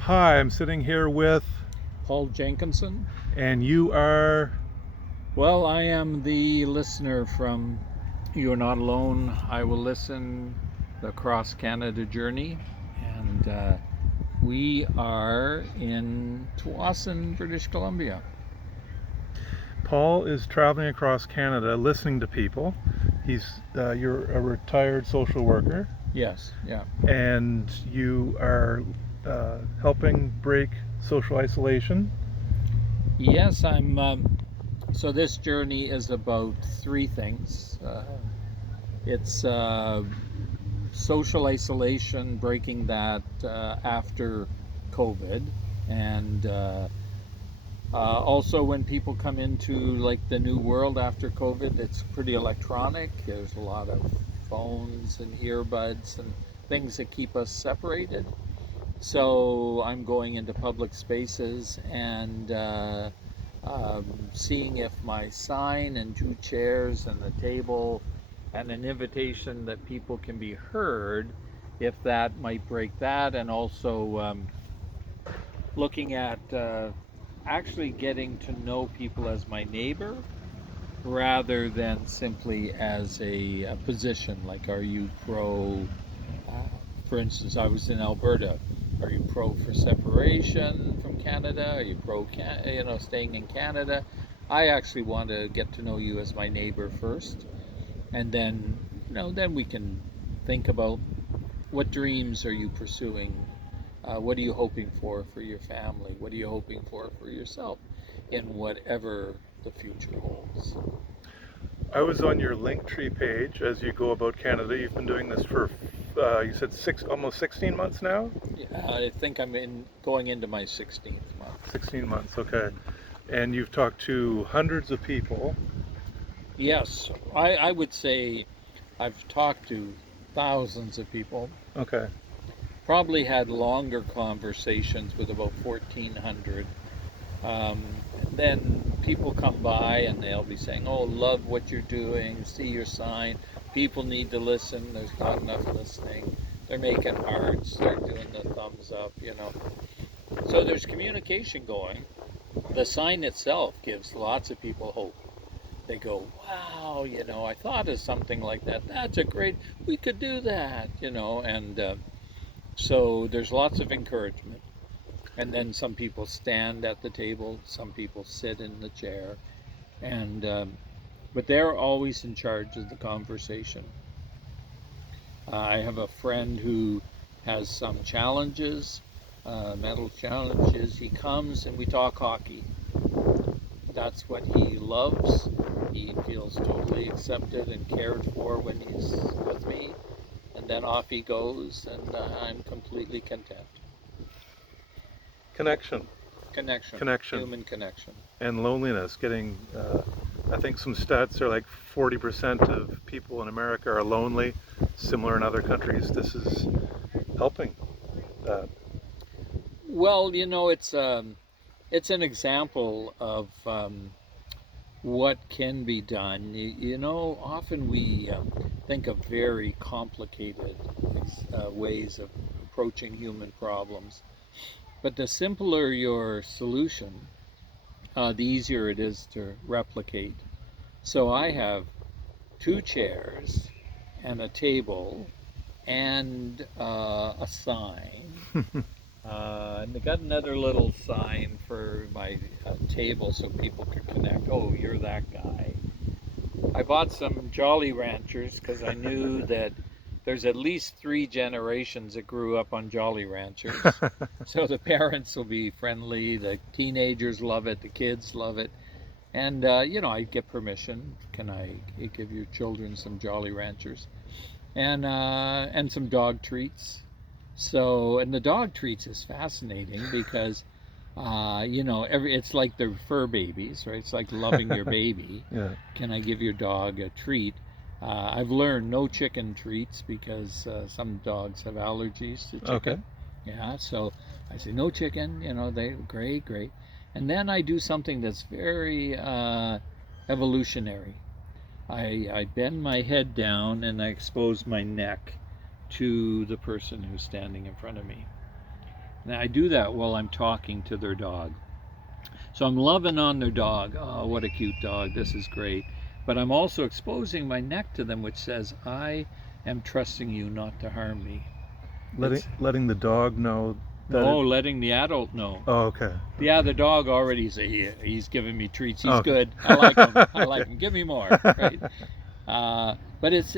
Hi, I'm sitting here with, Paul Jenkinson. and you are, Well, I am the listener from You're Not Alone. I Will Listen, the Cross Canada Journey. And we are in Tsawwassen, British Columbia. Paul is traveling across Canada listening to people. You're a retired social worker, Yes, yeah. and you are helping break social isolation. Yes, I'm. So this journey is about three things. It's social isolation, breaking that after COVID, and also when people come into like the new world after COVID, it's pretty electronic. There's a lot of phones and earbuds and things that keep us separated. So I'm going into public spaces and seeing if my sign and two chairs and a table and an invitation that people can be heard, if that might break that, and also looking at actually getting to know people as my neighbor rather than simply as a position. Like, are you pro, uh, for instance, I was in Alberta. Are you pro for separation from Canada? Are you pro, staying in Canada? I actually want to get to know you as my neighbor first, and then, then we can think about what dreams are you pursuing. What are you hoping for your family? What are you hoping for yourself in whatever the future holds? I was on your Linktree page as you go about Canada. You've been doing this for, you said almost 16 months now? Yeah, I think I'm going into my 16th month. 16 months, okay. And you've talked to hundreds of people. Yes, I would say I've talked to thousands of people, Okay. probably had longer conversations with about 1,400. And then people come by and they'll be saying, "Oh, love what you're doing, see your sign. People need to listen. There's not enough listening. They're making hearts, they're doing the thumbs up. So there's communication going. The sign itself gives lots of people hope. They go, "Wow, I thought of something like that. That's a great, we could do that. And so there's lots of encouragement. And then some people stand at the table, some people sit in the chair, and but they're always in charge of the conversation. I have a friend who has some challenges, mental challenges. He comes and we talk hockey. That's what he loves. He feels totally accepted and cared for when he's with me. And then off he goes, and I'm completely content. Connection. Connection, Connection. human connection. And loneliness. I think some stats are like 40% of people in America are lonely. Similar in other countries. This is helping that. Well, it's an example of what can be done. Often we think of very complicated ways of approaching human problems, but the simpler your solution, the easier it is to replicate. So I have two chairs and a table and a sign. And they got another little sign for my table so people could connect. Oh, you're that guy. I bought some Jolly Ranchers because I knew that there's at least three generations that grew up on Jolly Ranchers. So the parents will be friendly, the teenagers love it, the kids love it. And, I get permission. Can I give your children some Jolly Ranchers? And some dog treats. So, and the dog treats is fascinating because, it's like the fur babies, right? It's like loving your baby. Yeah. Can I give your dog a treat? I've learned no chicken treats because some dogs have allergies to chicken. Okay. Yeah, so I say no chicken. They great, great. And then I do something that's very evolutionary. I bend my head down and I expose my neck to the person who's standing in front of me. And I do that while I'm talking to their dog. So I'm loving on their dog. Oh, what a cute dog. This is great. But I'm also exposing my neck to them, which says, I am trusting you not to harm me. Letting the dog know that No, letting the adult know. Oh, okay. Yeah, the dog already he's giving me treats. He's Okay. good. I like him. I like Okay. him. Give me more. Right. But it's,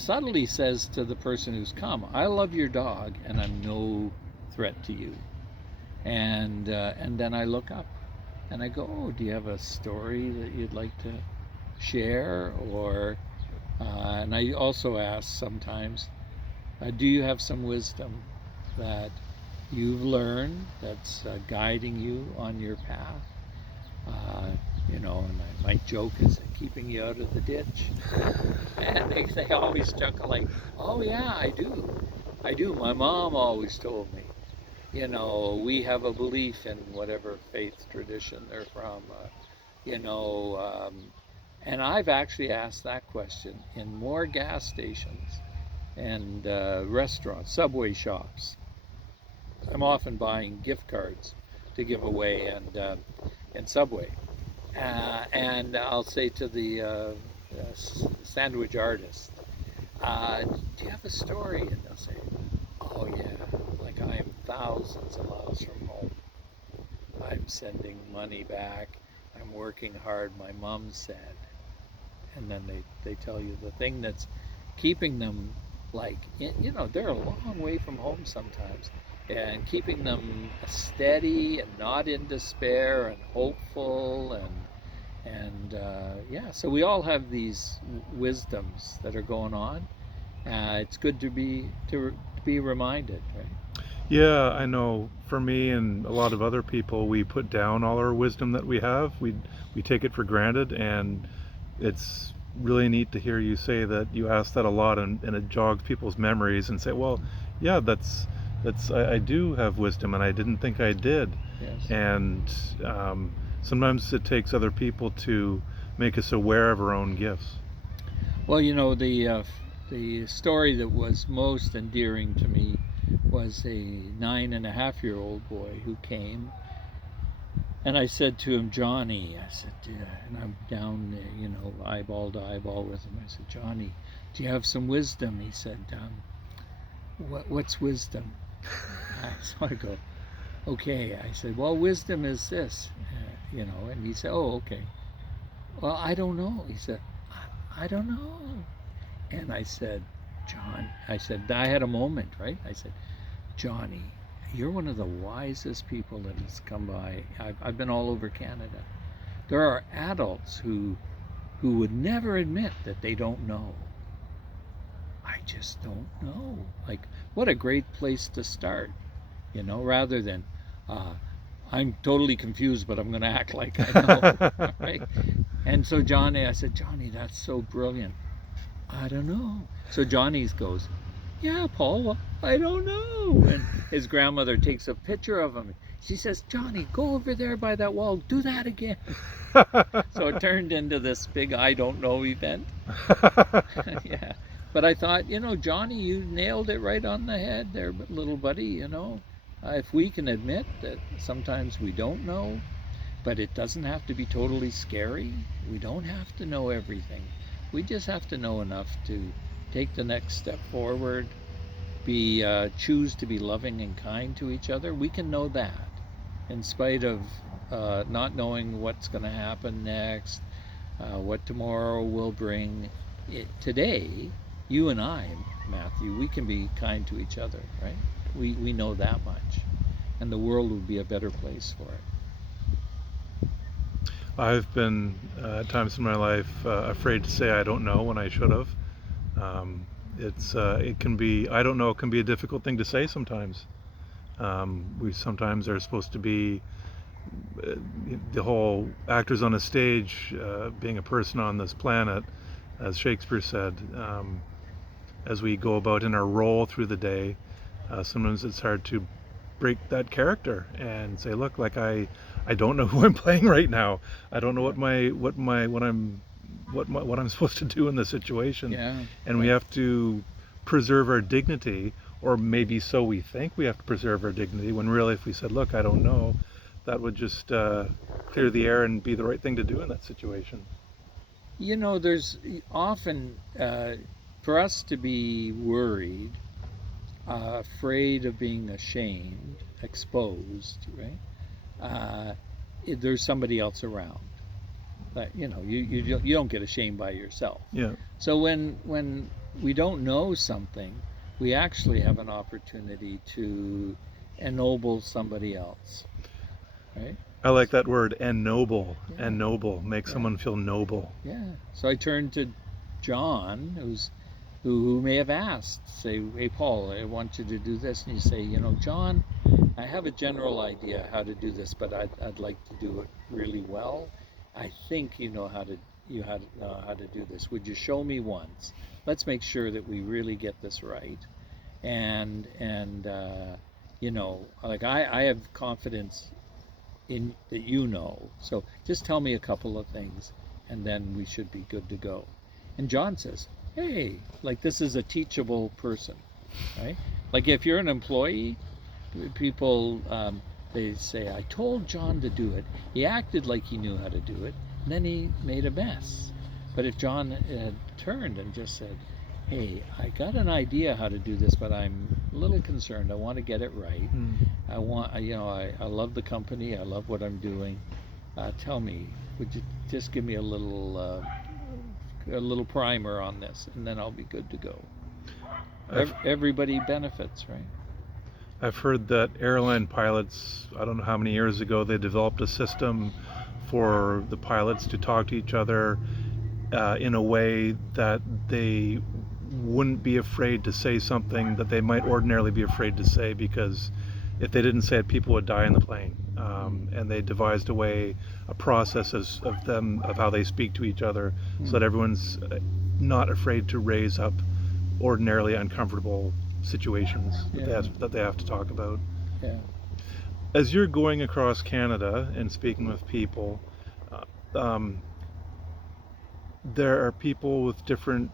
subtly says to the person who's come, I love your dog and I'm no threat to you. And then I look up and I go, oh, do you have a story that you'd like to share? Or and I also ask sometimes, do you have some wisdom that you've learned that's guiding you on your path? Uh, and I might joke, is it keeping you out of the ditch? And they always chuckle like, oh yeah, I do. My mom always told me, we have a belief in whatever faith tradition they're from, you know, um, and I've actually asked that question in more gas stations and restaurants, Subway shops. I'm often buying gift cards to give away and Subway. And I'll say to the sandwich artist, do you have a story? And they'll say, oh yeah, like I am thousands of miles from home. I'm sending money back. I'm working hard, my mom said. And then they tell you the thing that's keeping them, like, they're a long way from home sometimes, and keeping them steady and not in despair and hopeful and yeah, so we all have these wisdoms that are going on. It's good to be reminded, right? Yeah, I know. For me and a lot of other people, we put down all our wisdom that we have. We take it for granted, and it's really neat to hear you say that you ask that a lot, and it jogs people's memories and say, well, yeah, I do have wisdom, and I didn't think I did. Yes. And sometimes it takes other people to make us aware of our own gifts. Well, the story that was most endearing to me was a 9.5-year-old boy who came, and I said to him, Johnny, I said, and I'm down, eyeball to eyeball with him. I said, Johnny, do you have some wisdom? He said, what's wisdom? So I go, okay. I said, well, wisdom is this, and he said, oh, okay. Well, I don't know. He said, I don't know. And I said, I had a moment, right? I said, Johnny, you're one of the wisest people that has come by. I've been all over Canada. There are adults who would never admit that they don't know. I just don't know. Like, what a great place to start, rather than, I'm totally confused, but I'm going to act like I know, right? And so I said, Johnny, that's so brilliant. I don't know. So Johnny goes, yeah, Paul, I don't know. And his grandmother takes a picture of him. She says, Johnny, go over there by that wall. Do that again. So it turned into this big I don't know event. Yeah. But I thought, Johnny, you nailed it right on the head there, little buddy, If we can admit that sometimes we don't know, but it doesn't have to be totally scary. We don't have to know everything. We just have to know enough to take the next step forward, choose to be loving and kind to each other. We can know that in spite of not knowing what's going to happen next, what tomorrow will bring. Today, you and I, Matthew, we can be kind to each other, right? We know that much, and the world would be a better place for it. I've been at times in my life afraid to say I don't know when I should have. It can be, I don't know, it can be a difficult thing to say sometimes. We sometimes are supposed to be the whole actors on a stage, being a person on this planet, as Shakespeare said. As we go about in our role through the day, sometimes it's hard to break that character and say, look, like I don't know who I'm playing right now. I don't know what I'm supposed to do in this situation. Yeah. And we have to preserve our dignity, or maybe so we think we have to preserve our dignity, when really if we said, look, I don't know, that would just clear the air and be the right thing to do in that situation. There's often, for us to be worried, afraid of being ashamed, exposed, right? There's somebody else around. You don't get ashamed by yourself. Yeah. So when we don't know something, we actually have an opportunity to ennoble somebody else, right? I like that word, ennoble. Yeah. Ennoble. Make someone feel noble. Yeah. So I turned to John, who may have asked, say, hey, Paul, I want you to do this. And you say, John, I have a general idea how to do this, but I'd like to do it really well. I think you know how to do this. Would you show me once? Let's make sure that we really get this right. And like I have confidence in that. So just tell me a couple of things, and then we should be good to go. And John says, hey, like this is a teachable person, right? Like if you're an employee, people they say, I told John to do it. He acted like he knew how to do it, and then he made a mess. But if John had turned and just said, hey, I got an idea how to do this, but I'm a little concerned. I want to get it right. I love the company. I love what I'm doing. Tell me, would you just give me a little primer on this, and then I'll be good to go. Everybody benefits, right? I've heard that airline pilots, I don't know how many years ago, they developed a system for the pilots to talk to each other in a way that they wouldn't be afraid to say something that they might ordinarily be afraid to say, because if they didn't say it, people would die in the plane. And they devised a process of how they speak to each other, so that everyone's not afraid to raise up ordinarily uncomfortable situations that they have to talk about. Yeah. As you're going across Canada and speaking with people, there are people with different.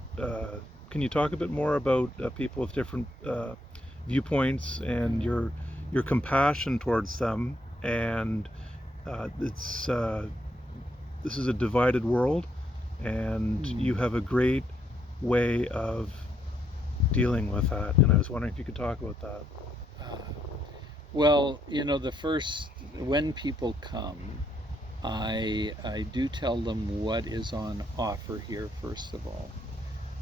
Can you talk a bit more about people with different viewpoints and your compassion towards them? And this is a divided world, and you have a great way of dealing with that. And I was wondering if you could talk about that. Well, when people come, I do tell them what is on offer here, first of all.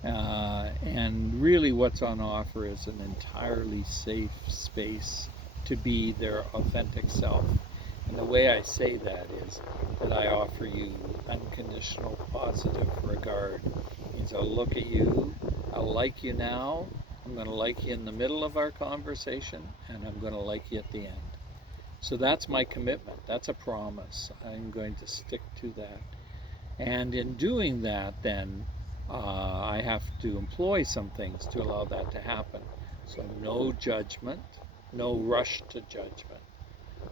And really what's on offer is an entirely safe space to be their authentic self. And the way I say that is that I offer you unconditional positive regard. It means I'll look at you, I'll like you now, I'm going to like you in the middle of our conversation, and I'm going to like you at the end. So that's my commitment. That's a promise. I'm going to stick to that. And in doing that, then I have to employ some things to allow that to happen. So no judgment, no rush to judgment.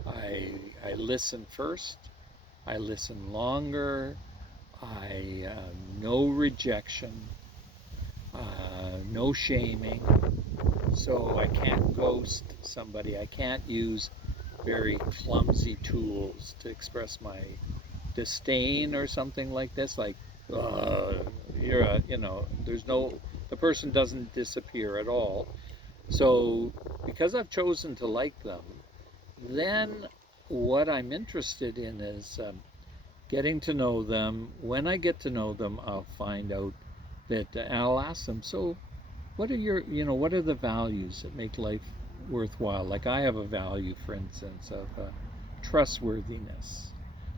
I listen first. I listen longer. No rejection. No shaming. So I can't ghost somebody. I can't use very clumsy tools to express my disdain or something like this, like the person doesn't disappear at all. So because I've chosen to like them, then what I'm interested in is getting to know them. When I get to know them, I'll find out that I'll ask them, so what are the values that make life worthwhile? Like I have a value, for instance, of trustworthiness.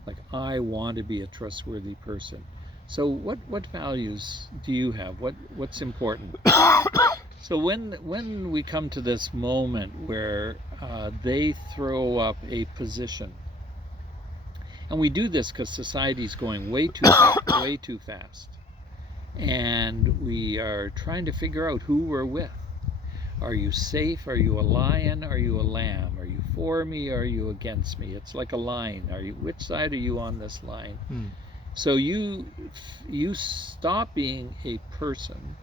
Like I want to be a trustworthy person. So what values do you have? What's important? So when we come to this moment where they throw up a position, and we do this because society's going way too fast, and we are trying to figure out who we're with. Are you safe? Are you a lion? Are you a lamb? Are you for me? Are you against me? It's like a line. Which side are you on this line? So you stop being a person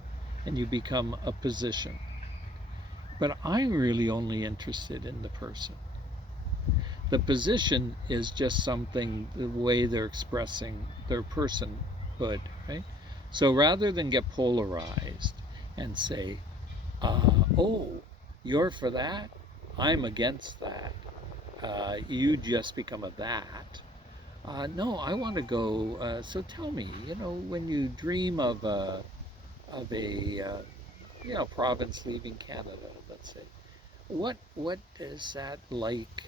and you become a position. but I'm really only interested in the person. The position is just something, the way they're expressing their personhood, right? So rather than get polarized and say, oh, you're for that, I'm against that, you just become a that. No, I want to go. So tell me, when you dream of a province leaving Canada, let's say, what is that like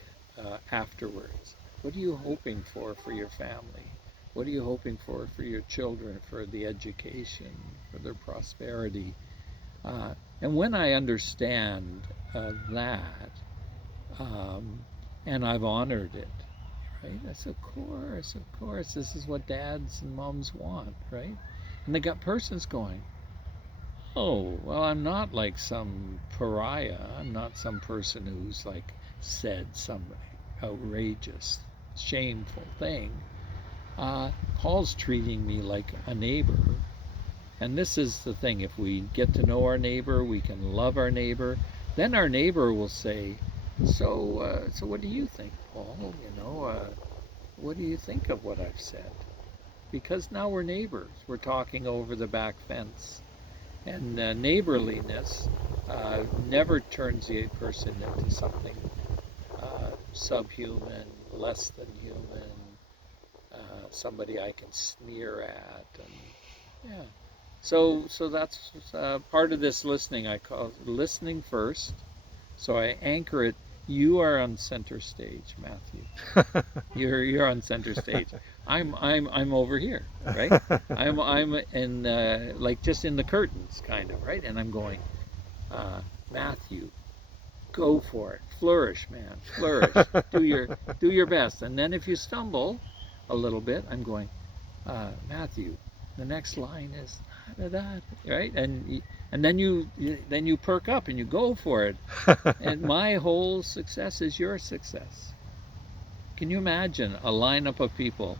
afterwards? What are you hoping for your family? What are you hoping for your children, for the education, for their prosperity? And when I understand that, um, and I've honored it, right? I said, of course, this is what dads and moms want, right? And the gut person's going, oh, well, I'm not like some pariah. I'm not some person who's like said some outrageous, shameful thing. Paul's treating me like a neighbor. And this is the thing, if we get to know our neighbor, we can love our neighbor, then our neighbor will say, so what do you think, Paul? What do you think of what I've said? Because now we're neighbors. We're talking over the back fence. And neighborliness never turns the person into something subhuman, less than human, somebody I can sneer at. And yeah. So that's part of this listening. I call it listening first. So I anchor it. You are on center stage, Matthew. You're on center stage. I'm over here, right? I'm in like just in the curtains, kind of, right? And I'm going, Matthew, go for it, flourish, man, flourish. Do your best. And then if you stumble a little bit, I'm going, Matthew, the next line is da, da, da, right? And then you perk up and you go for it. And my whole success is your success. Can you imagine a lineup of people,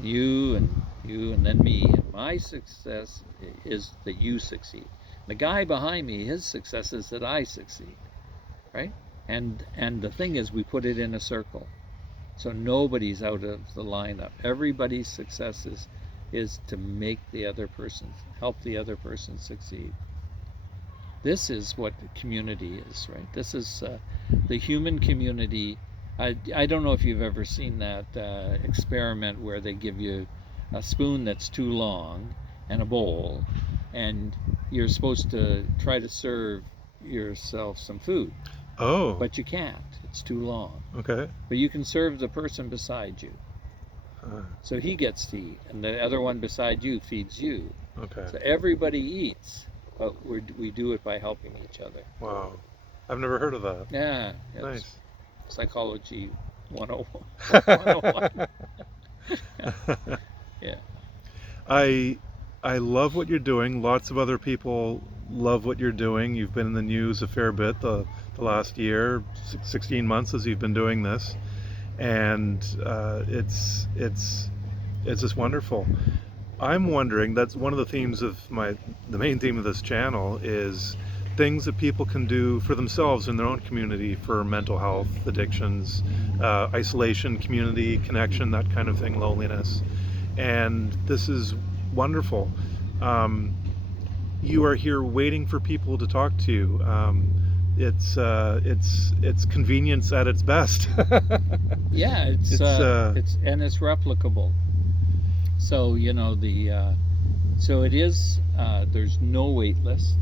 you and then me, and my success is that you succeed. The guy behind me, his success is that I succeed, right? And the thing is, we put it in a circle, so nobody's out of the lineup. Everybody's success is to make the other person, help the other person succeed. This is what community is, right? This is the human community. I don't know if you've ever seen that experiment where they give you a spoon that's too long and a bowl, and you're supposed to try to serve yourself some food. Oh. But you can't. It's too long. Okay. But you can serve the person beside you. So he gets to eat, and the other one beside you feeds you. Okay. So everybody eats, but we do it by helping each other. Wow. I've never heard of that. Yeah. Nice. Psychology 101. Yeah. I love what you're doing. Lots of other people love what you're doing. You've been in the news a fair bit the last year, 16 months as you've been doing this, and it's just wonderful. I'm wondering, that's one of the themes of the main theme of this channel is things that people can do for themselves in their own community for mental health, addictions, isolation, community connection, that kind of thing, loneliness. And this is wonderful. You are here waiting for people to talk to you. It's convenience at its best. Yeah, it's replicable. So so it is. There's no wait list.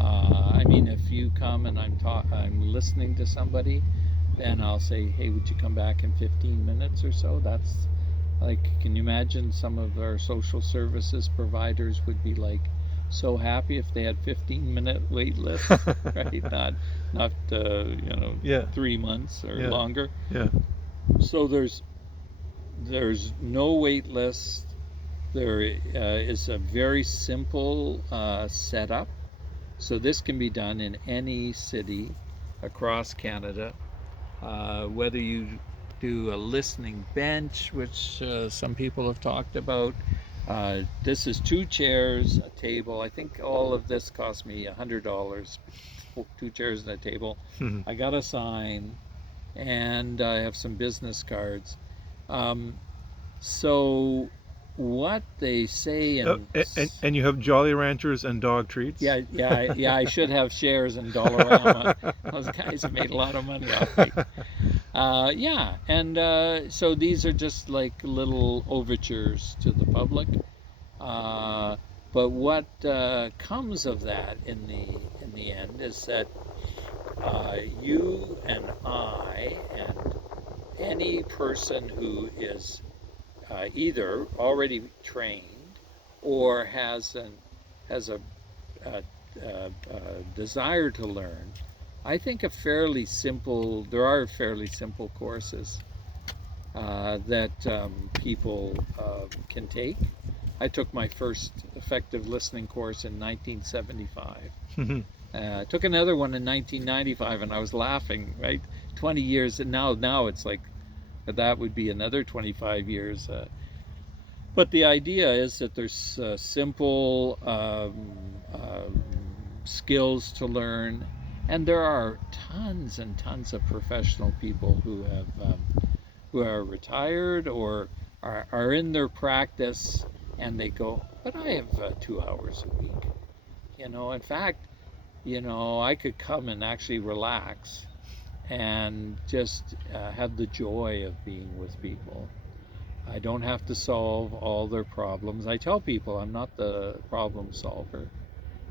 I mean, if you come and I'm listening to somebody, then I'll say, hey, would you come back in 15 minutes or so? That's like, can you imagine some of our social services providers would be like so happy if they had 15-minute wait lists, right? Not 3 months or longer. Yeah. So there's no wait list. There is a very simple setup. So this can be done in any city across Canada, whether you do a listening bench, which some people have talked about, This is 2 chairs, a table. I think all of this cost me $100. 2 chairs and a table. Mhm. I got a sign, and I have some business cards. Um, so what they say Oh, in and you have Jolly Ranchers and dog treats. yeah, yeah, yeah, I should have shares in Dollarama. Those guys have made a lot of money off me. Yeah, and so these are just like little overtures to the public. Uh, but what comes of that in the end is that you and I and any person who is either already trained or has a, desire to learn. I think there are fairly simple courses that people can take. I took my first effective listening course in 1975. Took another one in 1995, and I was laughing. Right, 20 years, and now it's like that would be another 25 years. But the idea is that there's simple skills to learn, and there are tons and tons of professional people who are retired or are in their practice, and they go, but I have 2 hours a week. In fact, I could come and actually relax and just have the joy of being with people. I don't have to solve all their problems. I tell people I'm not the problem solver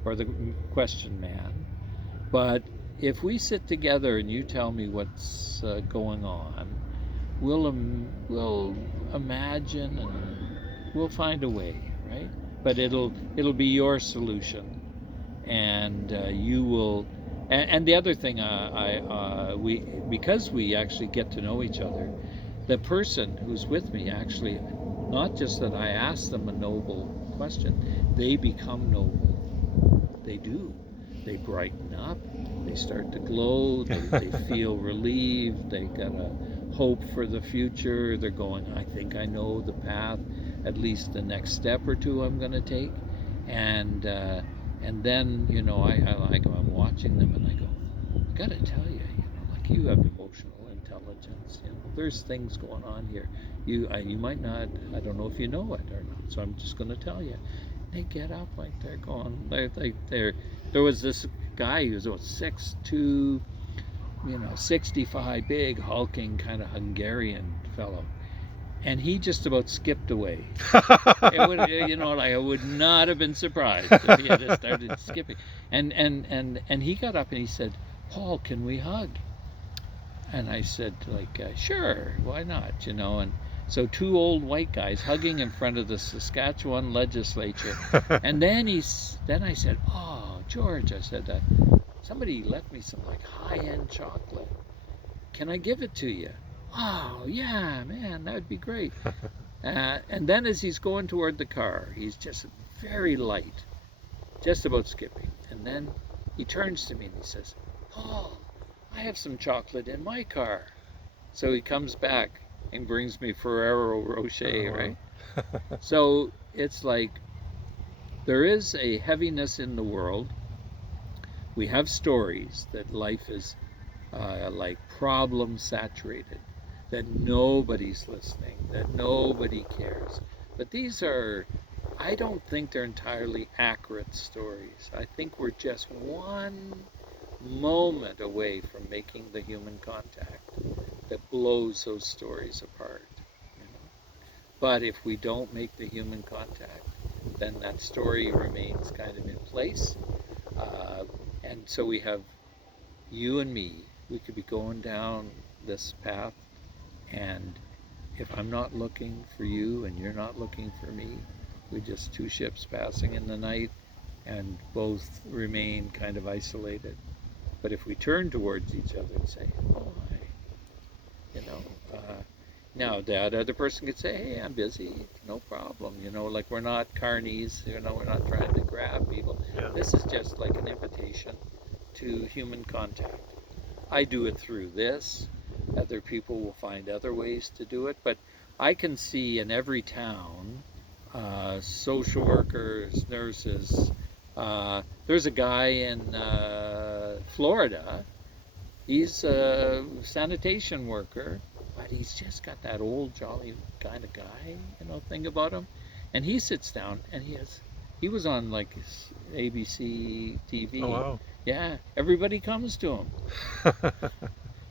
or the question man, but if we sit together and you tell me what's going on, we'll imagine and we'll find a way, right? But it'll be your solution, and you will. And the other thing, we because we actually get to know each other, the person who's with me actually, not just that I ask them a noble question, they become noble. They do. They brighten up. They start to glow. They feel relieved. They got a hope for the future. They're going, I think I know the path, at least the next step or two I'm going to take. And then, I'm watching them and I go, I got to tell you, like you have emotional intelligence. There's things going on here. You might not. I don't know if you know it or not. So I'm just going to tell you. They get up like they're going. There was this guy who was about 6'2", 65, big, hulking, kind of Hungarian fellow, and he just about skipped away. It would, I would not have been surprised if he had started skipping. And he got up and he said, "Paul, can we hug?" And I said, sure, why not? And so 2 old white guys hugging in front of the Saskatchewan legislature. And then I said, oh, George, I said, somebody left me some high-end chocolate. Can I give it to you? Oh, yeah, man, that would be great. And then as he's going toward the car, he's just very light, just about skipping. And then he turns to me and he says, Paul, I have some chocolate in my car. So he comes back and brings me Ferrero Rocher, right? So it's like there is a heaviness in the world. We have stories that life is like problem saturated, that nobody's listening, that nobody cares. But these are, I don't think they're entirely accurate stories. I think we're just one moment away from making the human contact that blows those stories apart. But if we don't make the human contact, then that story remains kind of in place. And so we have you and me. We could be going down this path, and if I'm not looking for you and you're not looking for me, we just 2 ships passing in the night and both remain kind of isolated. But if we turn towards each other and say, oh, hi, now that other person could say, hey, I'm busy, no problem. Like we're not carnies, we're not trying to grab people. Yeah. This is just like an invitation to human contact. I do it through this. Other people will find other ways to do it. But I can see in every town social workers, nurses. There's a guy in Florida. He's a sanitation worker, but he's just got that old jolly kind of guy, thing about him. And he sits down and he was on like ABC Oh TV. wow. Yeah, everybody comes to him.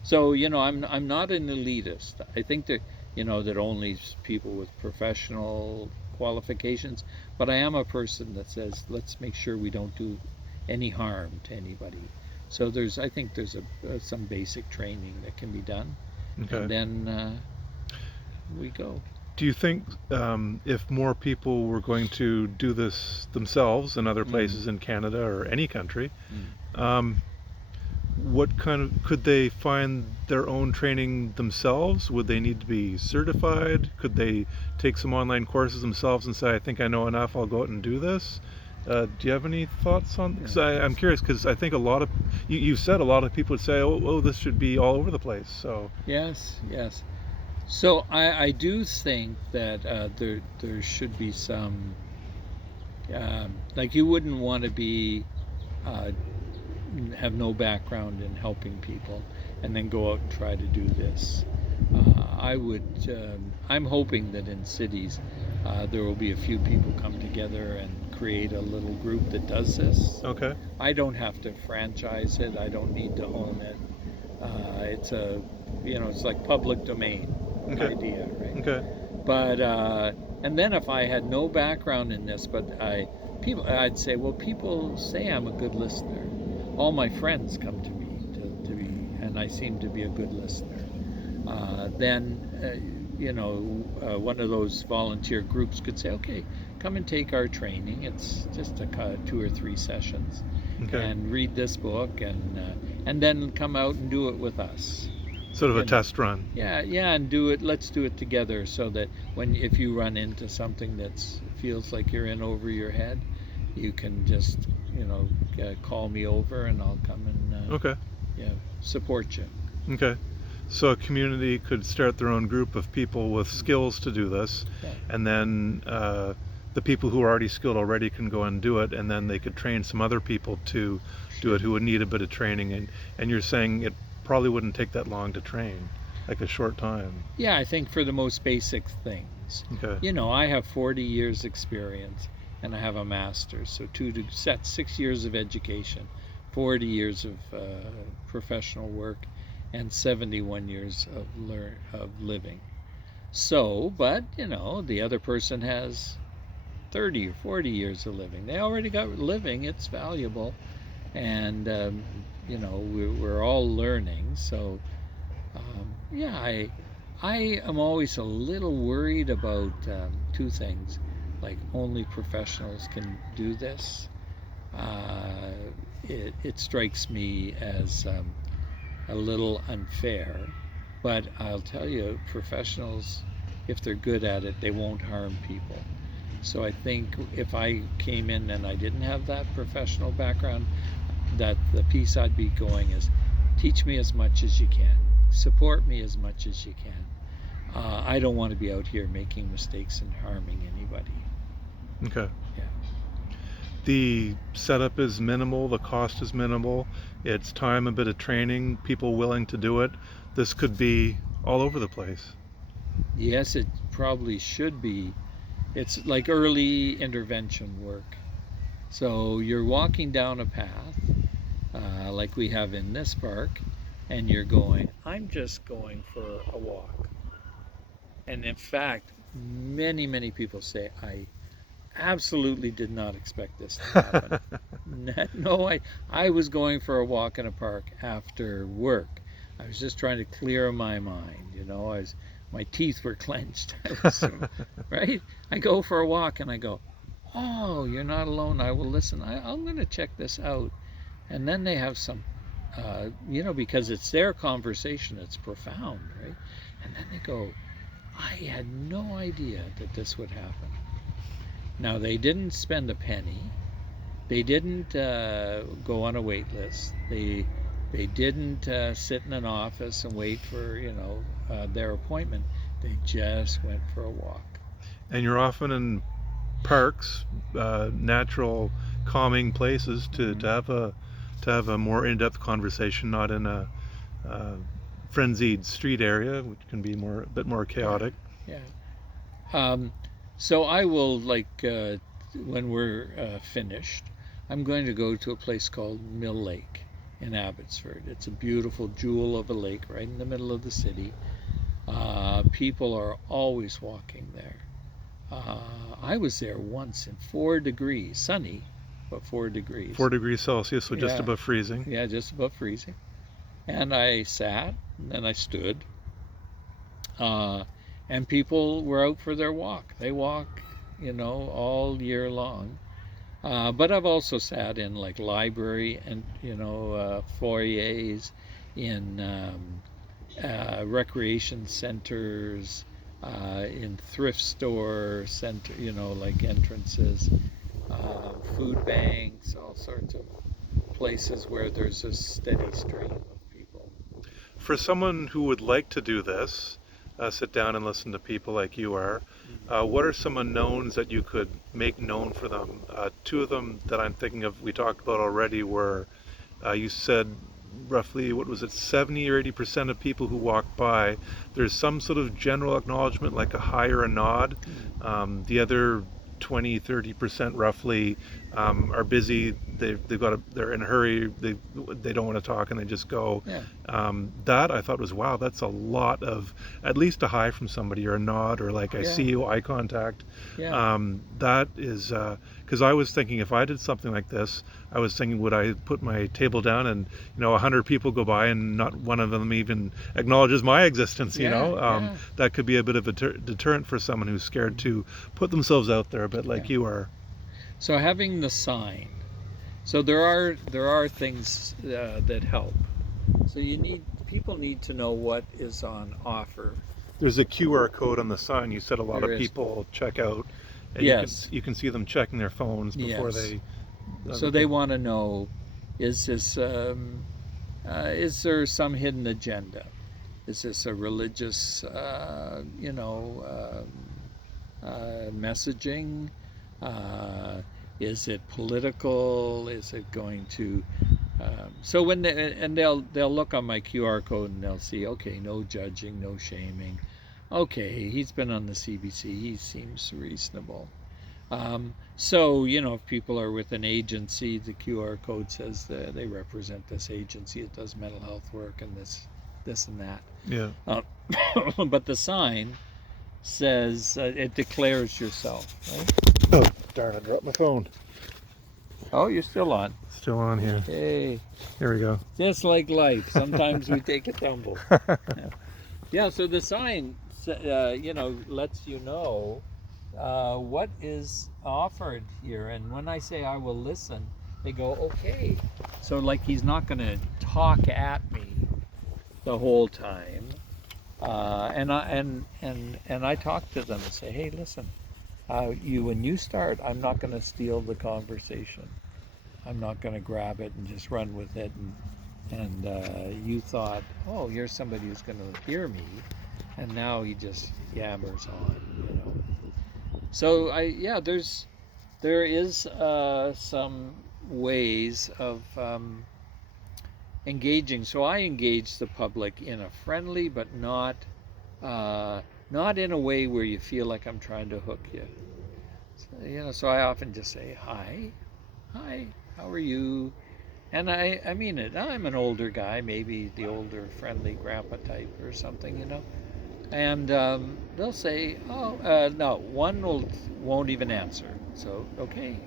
So, I'm not an elitist. I think that, that only people with professional qualifications, but I am a person that says, let's make sure we don't do any harm to anybody. So I think there's some basic training that can be done, Okay. and then we go. Do you think if more people were going to do this themselves in other Mm, places in Canada or any country, mm. um, what kind of could they find their own training themselves? Would they need to be certified? Could they take some online courses themselves and say, I think I know enough, I'll go out and do this? Do you have any thoughts on? Yeah. Because I'm curious, because I think a lot of you said a lot of people would say, oh, this should be all over the place. So Yes, yes. So I do think that there should be some, like, you wouldn't want to be uh, have no background in helping people and then go out and try to do this. I'm hoping that in cities there will be a few people come together and create a little group that does this. okay, I don't have to franchise it. I don't need to own it. It's like public domain okay, idea, right? okay, But and then if I had no background in this, I'd say, well, people say I'm a good listener. All my friends come to me to be, and I seem to be a good listener. Then one of those volunteer groups could say, okay, come and take our training. It's just 2 or 3 sessions, okay. and read this book, and then come out and do it with us. Sort of a And test run. yeah, yeah, and do it. Let's do it together, so that if you run into something that feels like you're in over your head, you can just call me over, and I'll come and Okay, yeah, support you. okay. So a community could start their own group of people with skills to do this, Yeah. and then the people who are already skilled already can go and do it, and then they could train some other people to do it who would need a bit of training. And you're saying it probably wouldn't take that long to train, like a short time. Yeah, I think for the most basic things. Okay. I have 40 years experience, and I have a master's, so 6 years of education, 40 years of professional work, and 71 years of living. So, but the other person has 30 or 40 years of living. They already got living. It's valuable, and we're all learning. So, yeah, I am always a little worried about 2 things, like only professionals can do this. It strikes me as a little unfair, but I'll tell you, professionals, if they're good at it, they won't harm people. So I think if I came in and I didn't have that professional background, that the piece I'd be going is, teach me as much as you can, support me as much as you can. I don't want to be out here making mistakes and harming anybody. Okay. Yeah. The setup is minimal, the cost is minimal, it's time, a bit of training, people willing to do it. This could be all over the place. Yes, it probably should be. It's like early intervention work. So you're walking down a path, like we have in this park, and you're going, I'm just going for a walk. And in fact, many, many people say, I absolutely did not expect this to happen. No, I was going for a walk in a park after work. I was just trying to clear my mind. My teeth were clenched. Right? I go for a walk and I go, oh, you're not alone. I will listen. I'm going to check this out. And then they have some, because it's their conversation, it's profound, right? And then they go, I had no idea that this would happen. Now, they didn't spend a penny. They didn't go on a wait list. They didn't sit in an office and wait for their appointment. They just went for a walk. And you're often in parks, natural calming places to have a more in-depth conversation, not in a frenzied street area, which can be a bit more chaotic. Yeah. So I will, when we're finished, I'm going to go to a place called Mill Lake in Abbotsford. It's a beautiful jewel of a lake right in the middle of the city. People are always walking there. I was there once in 4 degrees, sunny, but 4 degrees. 4 degrees Celsius, so just Yeah. above freezing. Yeah, just above freezing. And I sat, and then I stood. And people were out for their walk. They walk, all year long. But I've also sat in like library and foyers, in recreation centers, in thrift store center, like entrances, food banks, all sorts of places where there's a steady stream of people. For someone who would like to do this, sit down and listen to people like you are, what are some unknowns that you could make known for them? 2 of them that I'm thinking of, we talked about already, were you said roughly, what was it, 70 or 80% of people who walk by, there's some sort of general acknowledgement, like a hi or a nod. The other 20-30% roughly are busy. They're in a hurry. They don't want to talk and they just go. Yeah. That I thought was, wow, that's a lot of, at least a hi from somebody or a nod or like I see you, eye contact. Yeah. That is because I was thinking if I did something like this, I was thinking, would I put my table down and 100 people go by and not one of them even acknowledges my existence? That could be a bit of a deterrent for someone who's scared to put themselves out there, a bit like you are. So having the sign. So there are things that help. So people need to know what is on offer. There's a QR code on the sign. You said a lot There of is. people check out. And Yes. you can see them checking their phones before Yes. they. So they want to know, is there some hidden agenda? Is this a religious, messaging? Is it political? Is it going to? So when they'll look on my QR code and they'll see, okay, no judging, no shaming. Okay, he's been on the CBC. He seems reasonable. So if people are with an agency, the QR code says that they represent this agency. It does mental health work and this and that. Yeah. But the sign says it declares yourself. Right? Oh, darn! I dropped my phone. Oh, you're still on. Still on here. Hey, Here we go. just like life. Sometimes we take a tumble. Yeah. So the sign, lets you know what is offered here. And when I say I will listen, they go, okay. So like he's not going to talk at me the whole time. And I talk to them and say, hey, listen, when you start, I'm not going to steal the conversation. I'm not going to grab it and just run with it. And you thought, oh, here's somebody who's going to hear me, and now he just yammers on, So there is some ways of engaging. So I engage the public in a friendly, but not in a way where you feel like I'm trying to hook you. So, so I often just say, hi, how are you? And I mean it. I'm an older guy, maybe the older friendly grandpa type or something, And they'll say, oh, no, one won't even answer. So, okay.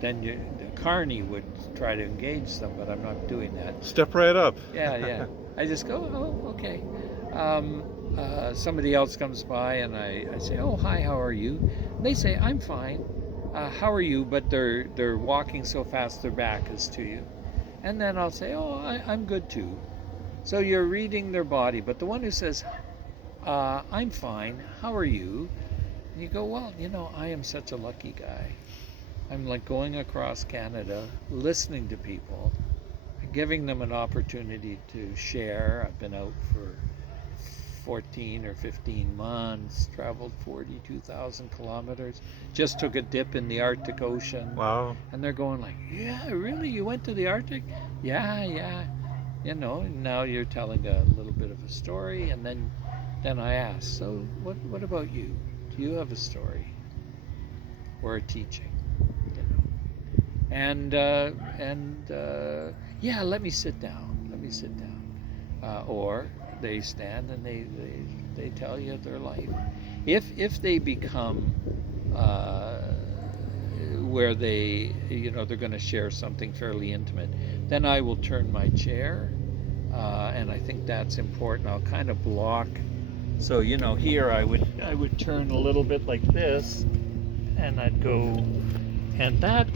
Then the carney would try to engage them, but I'm not doing that. Step right up. Yeah. I just go, oh, okay. Somebody else comes by and I say, oh, hi, how are you? And they say, I'm fine. How are you? But they're walking so fast their back is to you. And then I'll say, oh, I'm good too. So you're reading their body. But the one who says, I'm fine, how are you? And you go, well, I am such a lucky guy. I'm like going across Canada, listening to people, giving them an opportunity to share. I've been out for 14 or 15 months, traveled 42,000 kilometers, just took a dip in the Arctic Ocean. Wow. And they're going like, yeah, really? You went to the Arctic? Yeah, yeah. And now you're telling a little bit of a story, and then I ask, so what about you? Do you have a story or a teaching? And yeah, let me sit down. Let me sit down. Or they stand and they tell you their life. If they become where they're going to share something fairly intimate, then I will turn my chair, and I think that's important. I'll kind of block. So here I would turn a little bit like this, and I'd go, and that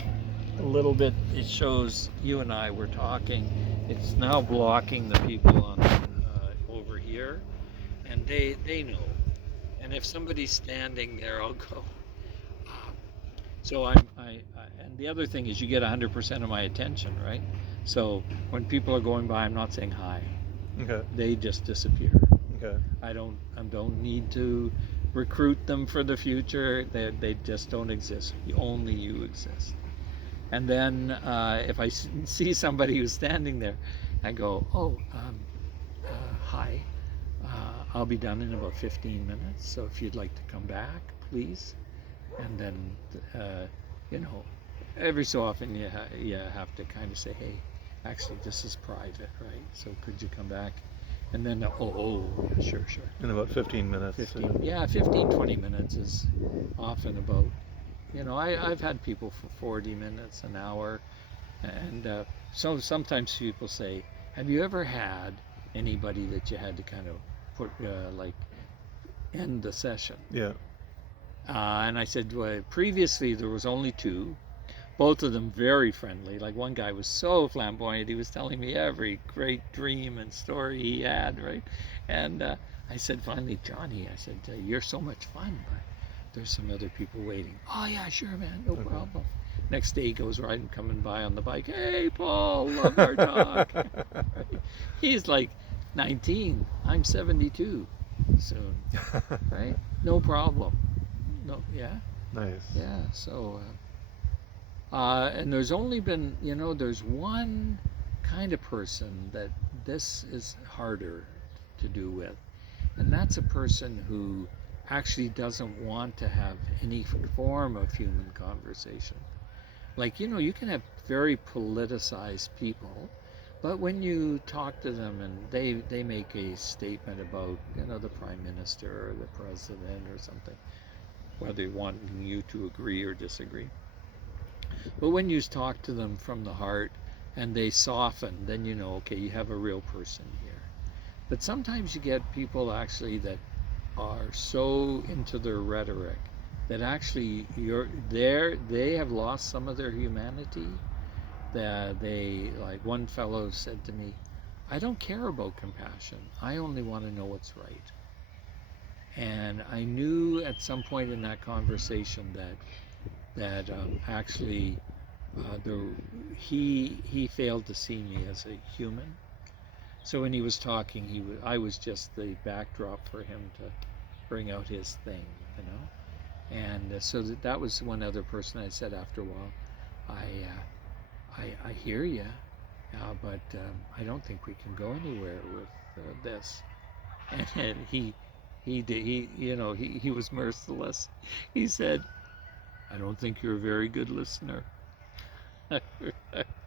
a little bit, it shows you and I were talking. It's now blocking the people on over here, and they know. And if somebody's standing there, I'll go. So and the other thing is you get 100% of my attention, right? So when people are going by, I'm not saying hi. Okay. They just disappear. Okay. I don't need to recruit them for the future. They just don't exist. Only you exist. And then if I see somebody who's standing there, I go, oh, hi. I'll be done in about 15 minutes. So if you'd like to come back, please. And then, every so often you have to kind of say, hey, actually, this is private, right? So could you come back? And then, yeah, sure. In about 15 minutes. 15, 20 minutes is often about, I've had people for 40 minutes, an hour. And so sometimes people say, have you ever had anybody that you had to kind of put, end the session? Yeah. And I said, well, previously there was only two, both of them very friendly. Like one guy was so flamboyant, he was telling me every great dream and story he had, right? And I said, finally, Johnny, I said, you're so much fun, but there's some other people waiting. Oh yeah, sure, man, no problem. Next day he goes riding, coming by on the bike. Hey, Paul, love our talk. Right? He's like 19. I'm 72 soon, right? No problem. No, yeah. Nice. Yeah. So, and there's only been, there's one kind of person that this is harder to do with, and that's a person who actually doesn't want to have any form of human conversation. Like, you can have very politicized people, but when you talk to them and they make a statement about, the prime minister or the president or something, whether wanting you to agree or disagree. But when you talk to them from the heart and they soften, then okay, you have a real person here. But sometimes you get people actually that are so into their rhetoric that actually they have lost some of their humanity, that they, like one fellow said to me, I don't care about compassion. I only want to know what's right. And I knew at some point in that conversation that actually he failed to see me as a human. So when he was talking, I was just the backdrop for him to bring out his thing, And so that was one other person. I said after a while, I hear you, but I don't think we can go anywhere with this. And he was merciless. He said, I don't think you're a very good listener.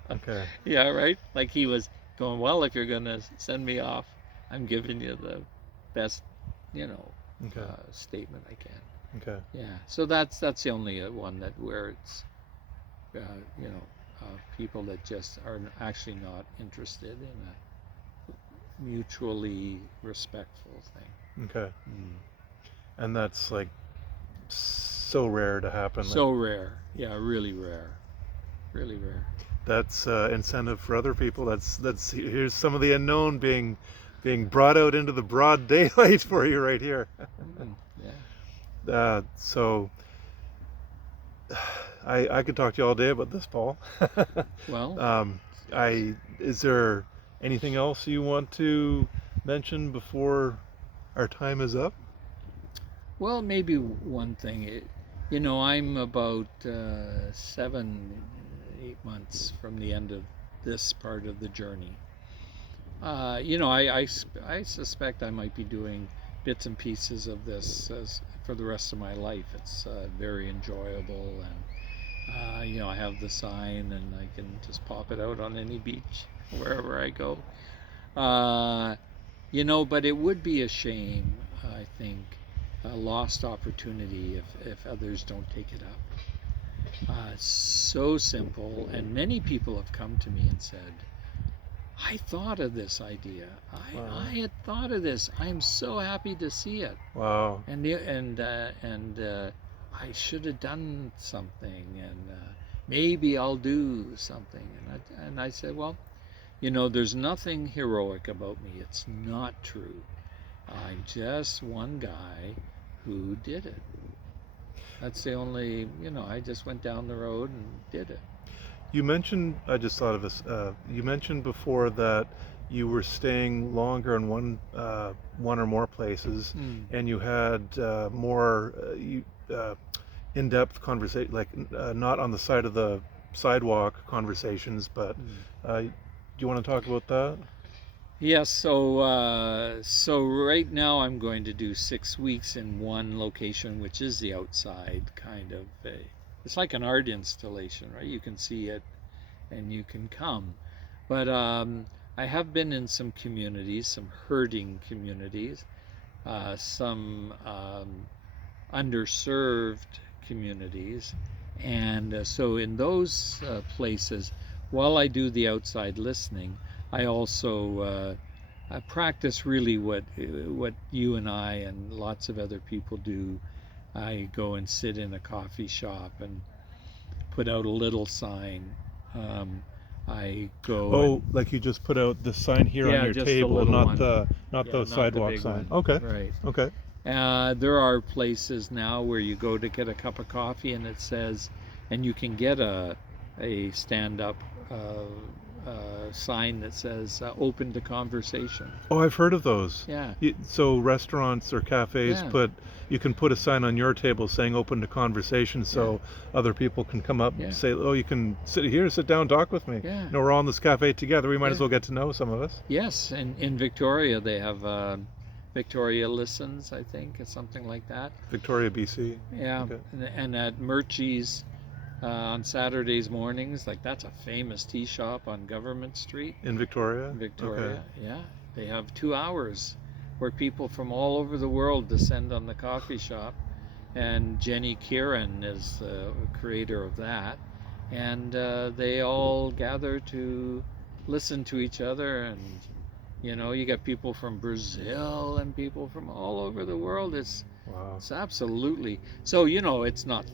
Okay. Yeah, right? Like he was going, well, if you're going to send me off, I'm giving you the best, statement I can. Okay. Yeah. So that's the only one where it's, people that just are actually not interested in a mutually respectful thing. Okay. And that's like so rare to happen. So rare. Yeah, really rare. Really rare. That's incentive for other people. That's here's some of the unknown being brought out into the broad daylight for you right here. Yeah. So I could talk to you all day about this, Paul. Well, is there anything else you want to mention before our time is up? Well, maybe one thing, I'm about 7, 8 months from the end of this part of the journey. I suspect I might be doing bits and pieces of this for the rest of my life. It's very enjoyable, and I have the sign, and I can just pop it out on any beach wherever I go. Uh, but it would be a shame, I think, a lost opportunity if others don't take it up. So simple, and many people have come to me and said, I thought of this idea. Wow. I had thought of this. I'm so happy to see it. Wow. And I should have done something, and maybe I'll do something. And I said, well, there's nothing heroic about me. It's not true. I'm just one guy who did it. That's the only, I just went down the road and did it. You mentioned, I just thought of this, you mentioned before that you were staying longer in one or more places, and you had more in-depth conversation, like not on the side of the sidewalk conversations, but do you want to talk about that? Yes, so right now I'm going to do 6 weeks in one location, which is the outside kind of it's like an art installation, right? You can see it and you can come. But I have been in some communities, some hurting communities, some underserved communities. And so in those places, while I do the outside listening, I also I practice really what you and I and lots of other people do. I go and sit in a coffee shop and put out a little sign. I go. Oh, like you just put out the sign here on your just the table, little not one. the Not the sidewalk big sign. one. Okay. Right. Okay. There are places now where you go to get a cup of coffee and it says, and you can get a stand-up sign that says open to conversation. Oh, I've heard of those. Yeah. So restaurants or cafes Yeah. you can put a sign on your table saying open to conversation, so other people can come up and say, oh, you can sit here, sit down, talk with me. Yeah. No, we're all in this cafe together. We might as well get to know some of us. Yes, and in Victoria they have Victoria Listens, I think, or something like that. Victoria, BC. Yeah, Okay. and at Murchie's on Saturdays mornings, like that's a famous tea shop on Government Street. In Victoria? Victoria, Okay. yeah. They have 2 hours where people from all over the world descend on the coffee shop, and Jenny Kieran is the creator of that, and they all gather to listen to each other, and you got people from Brazil and people from all over the world. Wow. It's absolutely so. It's not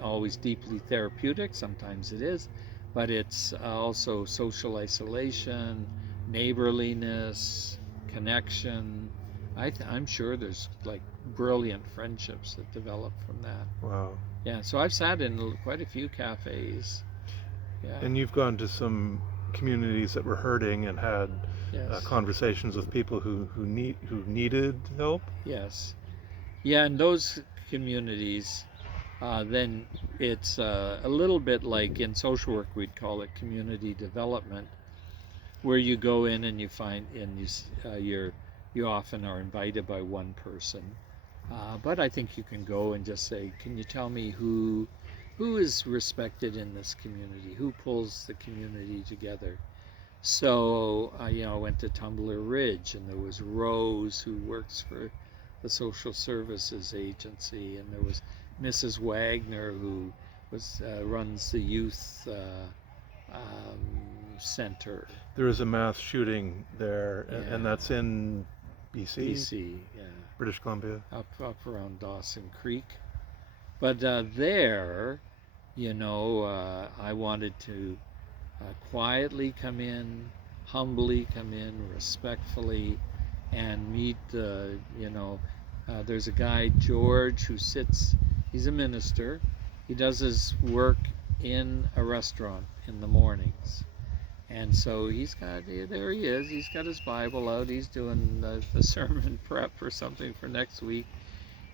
always deeply therapeutic. Sometimes it is, but it's also social isolation, neighborliness, connection. I'm sure there's like brilliant friendships that develop from that. Wow. Yeah. So I've sat in quite a few cafes. Yeah. And you've gone to some communities that were hurting and had conversations with people who needed help. Yes. Yeah, in those communities, then it's a little bit like in social work we'd call it community development, where you go in and you find, and you often are invited by one person, but I think you can go and just say, can you tell me who is respected in this community, who pulls the community together? So I went to Tumbler Ridge, and there was Rose, who works for the social services agency, and there was Mrs. Wagner, who runs the youth center. There was a mass shooting there, and that's in BC? BC, yeah. British Columbia. Up around Dawson Creek. But there, I wanted to quietly come in, humbly come in, respectfully, and meet there's a guy, George, who he's a minister. He does his work in a restaurant in the mornings. And so there he is, he's got his Bible out, he's doing the sermon prep or something for next week.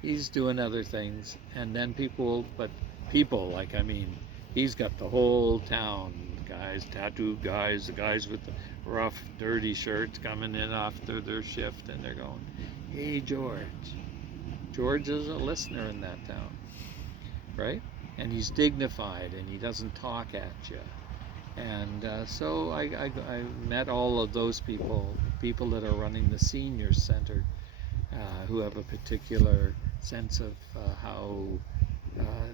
He's doing other things. And then people, I mean, he's got the whole town, guys, tattooed guys, the guys with the rough, dirty shirts coming in after their shift, and they're going, "Hey, George." George is a listener in that town, right? And he's dignified and he doesn't talk at you. And so I met all of those people that are running the senior center, who have a particular sense of how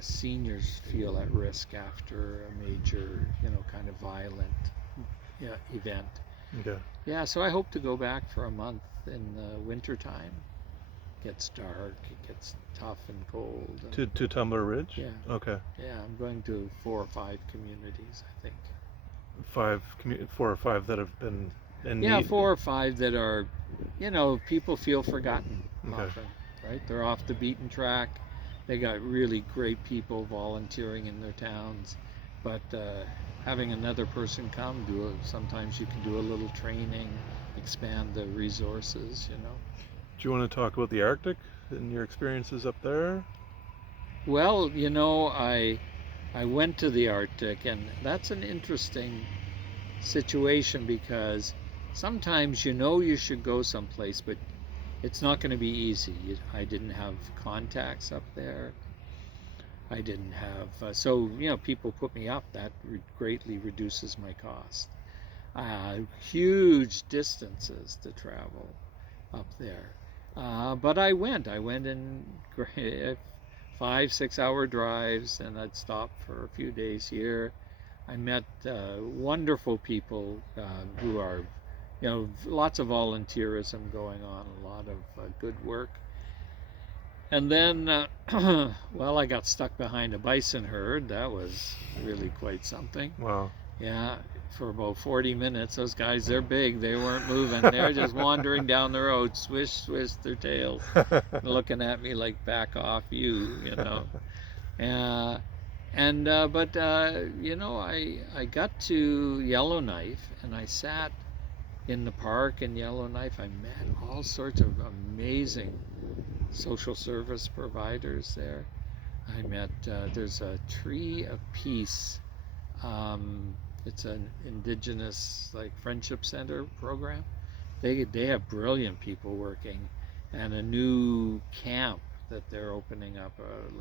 seniors feel at risk after a major, kind of violent event. Okay. Yeah, so I hope to go back for a month in the winter time. It gets dark, it gets tough and cold. And, To Tumbler Ridge? Yeah. Okay. Yeah, I'm going to 4 or 5 communities, I think. 4 or 5 that have been in Yeah, need. 4 or 5 that are, people feel forgotten Okay. often, right? They're off the beaten track. They got really great people volunteering in their towns, but having another person come sometimes you can do a little training, expand the resources. Do you want to talk about the Arctic and your experiences up there? Well, I went to the Arctic, and that's an interesting situation because sometimes you should go someplace, but it's not going to be easy. I didn't have contacts up there. I didn't have, so people put me up. That greatly reduces my cost. Huge distances to travel up there. But I went in 5-6 hour drives, and I'd stop for a few days here. I met wonderful people who are, lots of volunteerism going on, a lot of good work. And then, well, I got stuck behind a bison herd. That was really quite something. Wow. Yeah, for about 40 minutes. Those guys, they're big. They weren't moving. They're just wandering down the road, swish, swish their tails, looking at me like, "Back off, you." But I got to Yellowknife, and I sat in the park in Yellowknife. I met all sorts of amazing social service providers there. I met, there's a Tree of Peace. It's an indigenous friendship center program. They have brilliant people working, and a new camp that they're opening up, a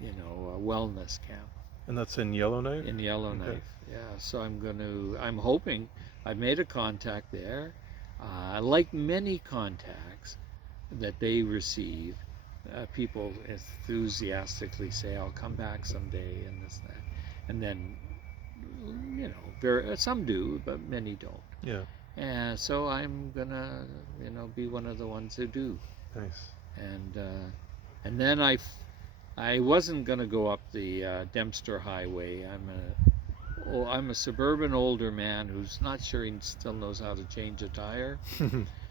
wellness camp. And that's in Yellowknife? In Yellowknife, Okay. yeah. So I'm hoping, I've made a contact there. Like many contacts that they receive, people enthusiastically say, "I'll come back someday," and this and that. And then, some do, but many don't. Yeah. And so I'm gonna, be one of the ones who do. Nice. And then I wasn't gonna go up the Dempster Highway. I'm a suburban older man who's not sure he still knows how to change a tire.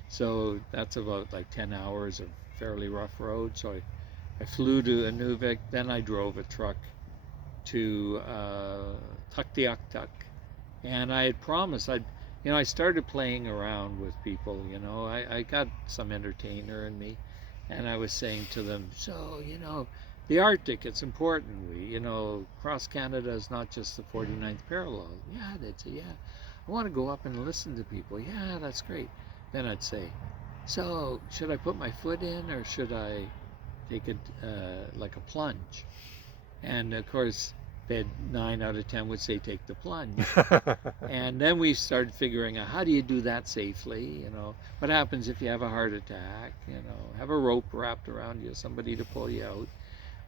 So that's about 10 hours of fairly rough road. So I flew to Inuvik, then I drove a truck to Tuktoyaktuk, and I had promised I started playing around with people. I got some entertainer in me, and I was saying to them, so the Arctic, it's important. Cross Canada is not just the 49th parallel. Yeah, they'd say, yeah. I want to go up and listen to people. Yeah, that's great. Then I'd say, so should I put my foot in, or should I take a plunge? And of course, 9 out of 10 would say take the plunge. And then we started figuring out, how do you do that safely? What happens if you have a heart attack? Have a rope wrapped around you, somebody to pull you out.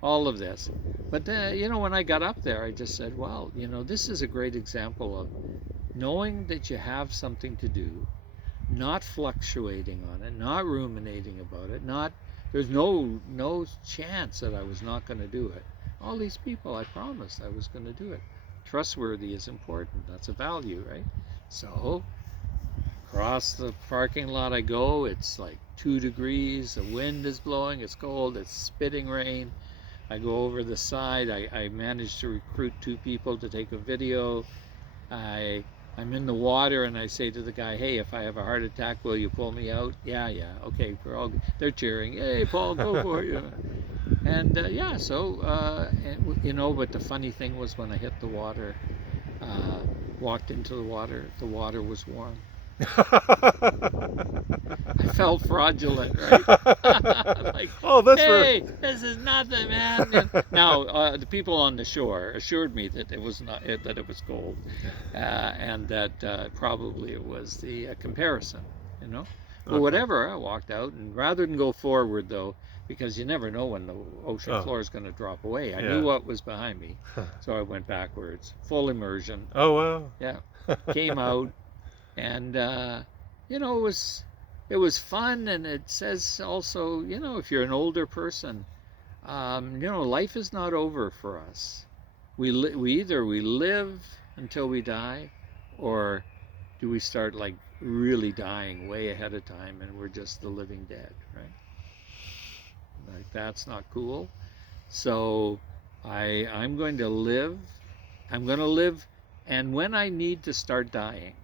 All of this. But when I got up there, I just said, well, this is a great example of knowing that you have something to do, not fluctuating on it, not ruminating about it, there's no chance that I was not going to do it. All these people, I promised I was going to do it. Trustworthy is important. That's a value, right? So across the parking lot I go. It's 2 degrees. The wind is blowing. It's cold. It's spitting rain. I go over the side. I managed to recruit 2 people to take a video. I'm in the water and I say to the guy, "Hey, if I have a heart attack, will you pull me out?" "Yeah, yeah, okay." They're cheering. "Hey, Paul, go for it." And yeah, so but the funny thing was when I hit the water, uh, walked into the water was warm. I felt fraudulent, right? Like, Oh, that's for. hey, this is nothing, man. Now, the people on the shore assured me that it was not that it was gold, and that probably it was the comparison, you know. But Okay. whatever, I walked out, and rather than go forward though, because you never know when the ocean Oh, floor is going to drop away, I knew yeah. what was behind me, so I went backwards, full immersion. Oh, wow. Yeah, came out, and it was fun, and it says also, if you're an older person, life is not over for us. We either we live until we die, or do we start like really dying way ahead of time, and we're just the living dead, right? Like that's not cool. So I'm going to live. I'm going to live, and when I need to start dying,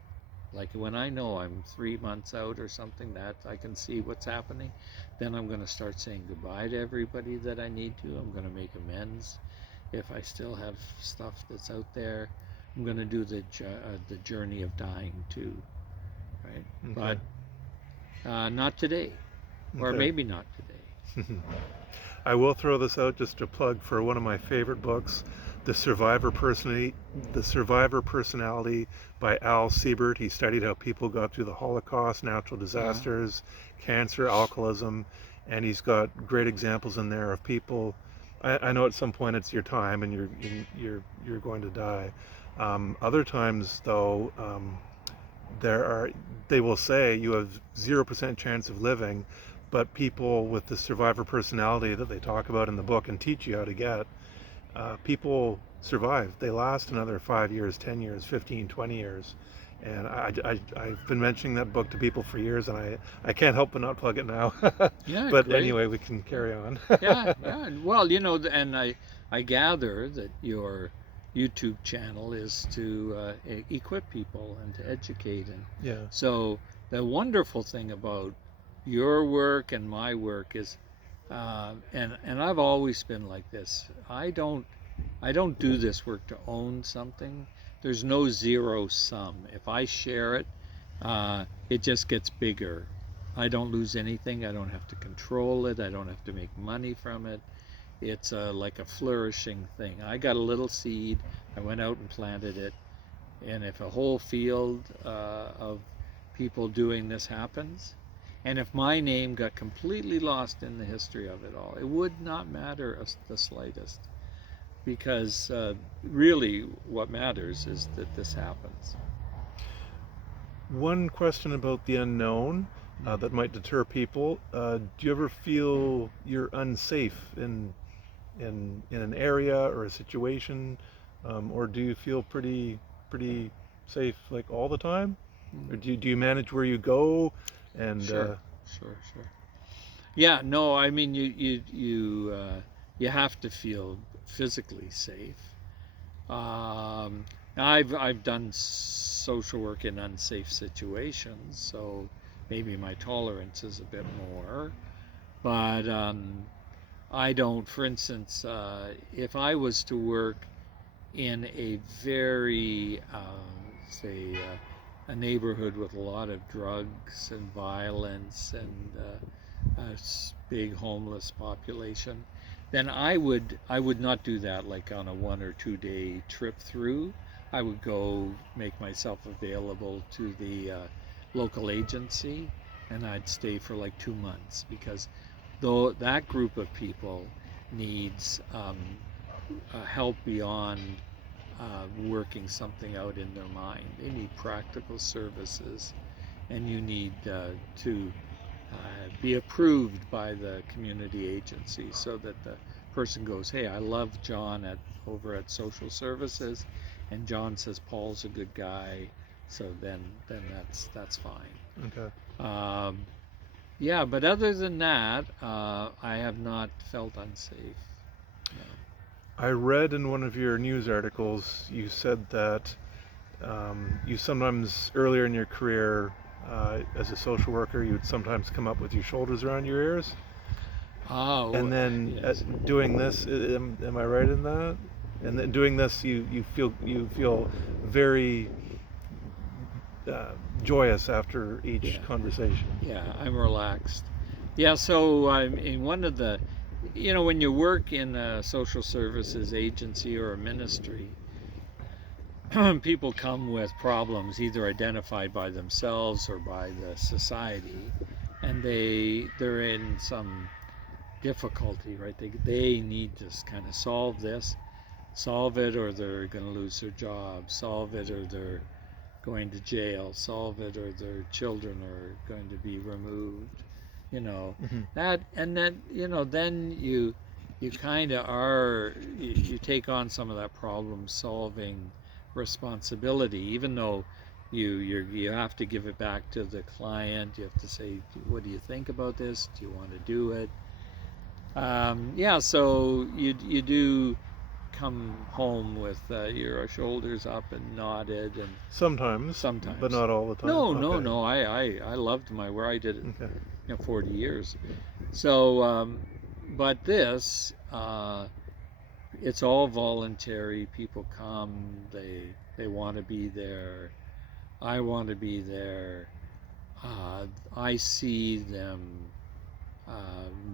like when I know I'm 3 months out or something, that I can see what's happening, then I'm going to start saying goodbye to everybody that I need to. I'm going to make amends if I still have stuff that's out there. I'm going to do the journey of dying too, right? Okay. But not today, or Okay. maybe not today. I will throw this out just to plug for one of my favorite books, The Survivor Personality by Al Siebert. He studied how people got through the Holocaust, natural Uh, disasters, cancer, alcoholism, and he's got great examples in there of people. I know at some point it's your time and you're going to die. Other times though, there are they will say you have 0% chance of living, but people with the survivor personality that they talk about in the book and teach you how to get, people survive. They last another 5 years, 10 years, 15, 20 years. And I've been mentioning that book to people for years, and I can't help but not plug it now. yeah, But great. anyway, we can carry on. Yeah, yeah. Well, and I gather that your YouTube channel is to equip people and to educate, and Yeah. so the wonderful thing about your work and my work is, and I've always been like this. I don't do this work to own something. There's no zero sum. If I share it, it just gets bigger. I don't lose anything. I don't have to control it. I don't have to make money from it. It's like a flourishing thing. I got a little seed. I went out and planted it. And if a whole field of people doing this happens, and if my name got completely lost in the history of it all, it would not matter the slightest. Because really, what matters is that this happens. One question about the unknown that might deter people. Do you ever feel you're unsafe in an area or a situation, or do you feel pretty safe like all the time, or Mm. do you manage where you go, and Sure, sure. Yeah, no, I mean you have to feel physically safe. Um, I've done social work in unsafe situations, so maybe my tolerance is a bit more. But I don't. For instance, if I was to work in a very, say, a neighborhood with a lot of drugs and violence and a big homeless population, then I would not do that like on a 1 or 2 day trip through. I would go make myself available to the local agency, and I'd stay for like 2 months because though that group of people needs help beyond working something out in their mind. They need practical services, and you need to be approved by the community agency so that the person goes, "Hey, I love John over at social services, and John says Paul's a good guy, so then that's fine." okay. Um, yeah, but other than that, I have not felt unsafe. No. I read in one of your news articles you said that You sometimes, earlier in your career as a social worker, you would sometimes come up with your shoulders around your ears. Oh, And then yes. doing this, am I right in that? And then doing this, you feel very uh, joyous after each Yeah. conversation. Yeah, I'm relaxed. Yeah, so I'm in one of the, when you work in a social services agency or a ministry, people come with problems either identified by themselves or by the society, and they're in some difficulty, right? They need to kind of solve it, or they're going to lose their job, solve it, or they're going to jail, solve it, or their children are going to be removed. You know Hmm. that, and then then you kind of you take on some of that problem solving responsibility, even though you have to give it back to the client. You have to say, what do you think about this? Do you want to do it? Yeah, so you do come home with your shoulders up and nodded, and Sometimes, but sometimes. not all the time. No, no, Okay. no. I loved my where I did it, Okay. 40 years. So, but this, it's all voluntary. People come, they want to be there. I want to be there. I see them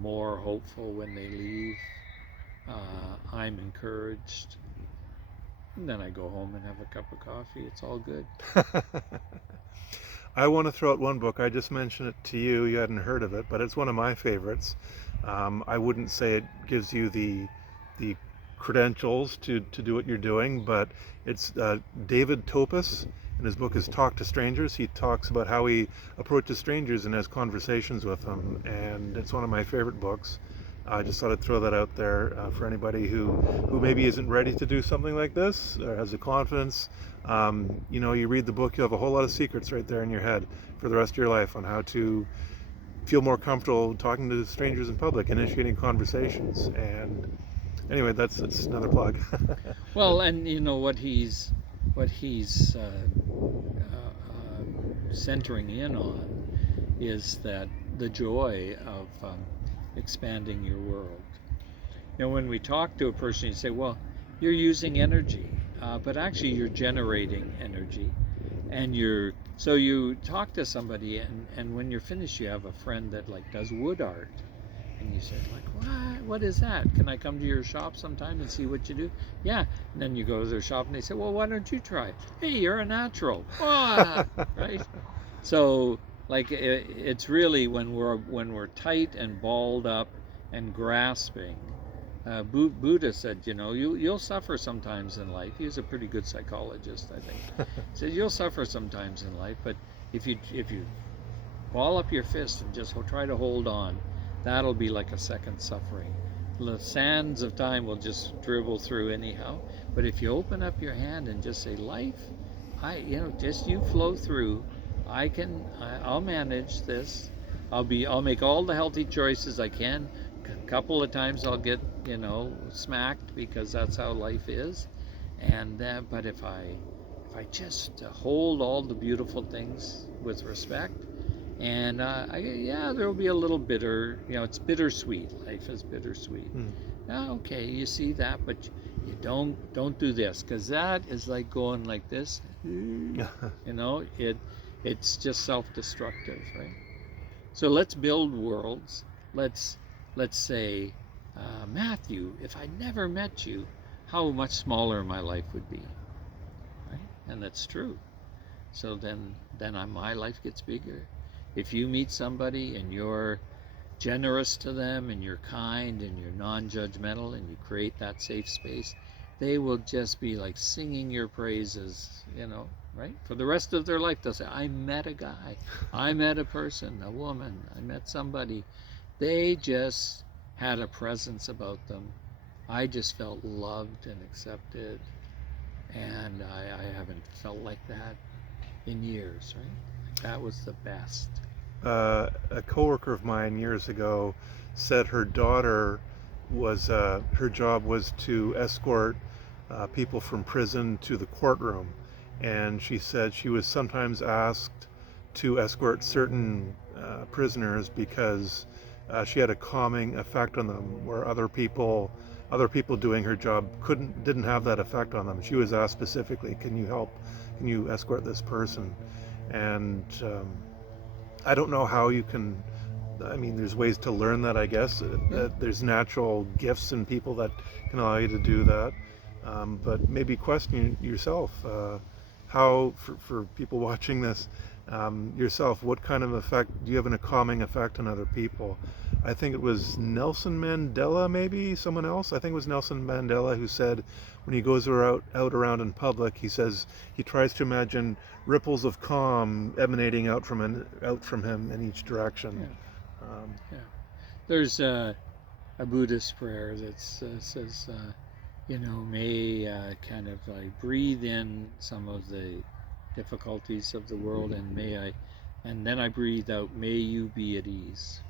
more hopeful when they leave. I'm encouraged. And then I go home and have a cup of coffee. It's all good. I want to throw out one book. I just mentioned it to you. You hadn't heard of it, but it's one of my favorites. I wouldn't say it gives you the credentials to do what you're doing, but it's David Topus, and his book is Talk to Strangers. He talks about how he approaches strangers and has conversations with them, and it's one of my favorite books. I just thought I'd throw that out there for anybody who maybe isn't ready to do something like this or has the confidence. You read the book, you have a whole lot of secrets right there in your head for the rest of your life on how to feel more comfortable talking to strangers in public, initiating conversations. And anyway, that's another plug. But Well, and what he's centering in on is that the joy of expanding your world. When we talk to a person, you say, "Well, you're using energy," but actually you're generating energy, and you talk to somebody, and when you're finished, you have a friend that like does wood art, and you say like, what is that? Can I come to your shop sometime and see what you do? Yeah. And then you go to their shop and they say, well, why don't you try? Hey, you're a natural. Right? So like it's really when we're tight and balled up and grasping. Buddha said, you'll suffer sometimes in life. He was a pretty good psychologist, I think. He said you'll suffer sometimes in life, but if you ball up your fist and just try to hold on, that'll be like a second suffering. The sands of time will just dribble through anyhow. But if you open up your hand and just say, life, just you flow through. I'll manage this. I'll make all the healthy choices I can. A couple of times I'll get, smacked because that's how life is. But if I just hold all the beautiful things with respect, and there will be a little bitter. It's bittersweet. Life is bittersweet. Hmm. Okay, you see that, but you don't do this, because that is like going like this. It's just self-destructive, right? So let's build worlds. Let's say, Matthew, if I never met you, how much smaller my life would be, right? And that's true. So then my life gets bigger. If you meet somebody and you're generous to them and you're kind and you're non-judgmental and you create that safe space, they will just be like singing your praises, right? For the rest of their life, they'll say, I met a guy, I met a person, a woman, I met somebody. They just had a presence about them. I just felt loved and accepted, and I haven't felt like that in years, right? That was the best. a coworker of mine years ago said her daughter her job was to escort people from prison to the courtroom, and she said she was sometimes asked to escort certain prisoners because she had a calming effect on them, where other people doing her job didn't have that effect on them. She was asked specifically, "Can you help? Can you escort this person?" And I don't know how you can. I mean, there's ways to learn that, I guess. There's natural gifts in people that can allow you to do that. But maybe question yourself, how, for people watching this, yourself, what kind of effect do you have, a calming effect on other people? I think it was Nelson Mandela, maybe someone else. I think it was Nelson Mandela who said when he goes out around in public, he says he tries to imagine ripples of calm emanating out from him in each direction. Yeah. There's a Buddhist prayer that says, may kind of like breathe in some of the difficulties of the world, and then I breathe out, may you be at ease.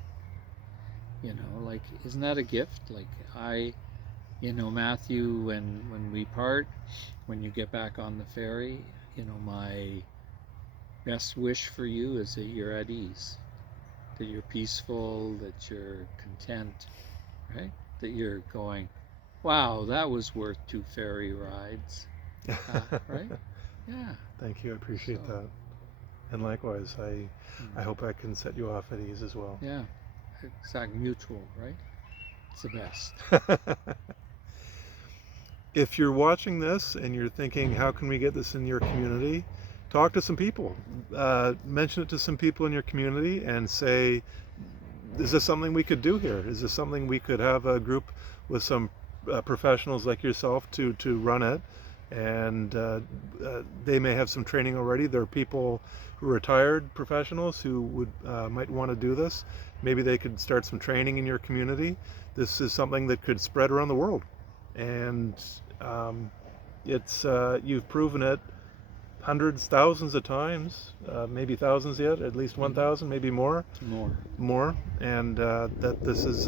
Like, isn't that a gift? Like, Matthew, when we part, when you get back on the ferry, my best wish for you is that you're at ease, that you're peaceful, that you're content, right? That you're going, wow, that was worth 2 ferry rides, right? Yeah. Thank you. I appreciate that. And likewise, I hope I can set you off at ease as well. Yeah. Exactly. Mutual, right? It's the best. If you're watching this and you're thinking, how can we get this in your community? Talk to some people. Mention it to some people in your community and say, is this something we could do here? Is this something we could have a group with some professionals like yourself to run it? And they may have some training already. There are people who are retired professionals who might want to do this. Maybe they could start some training in your community. This is something that could spread around the world. And you've proven it hundreds, thousands of times, maybe thousands yet, at least 1,000, maybe more. And that this is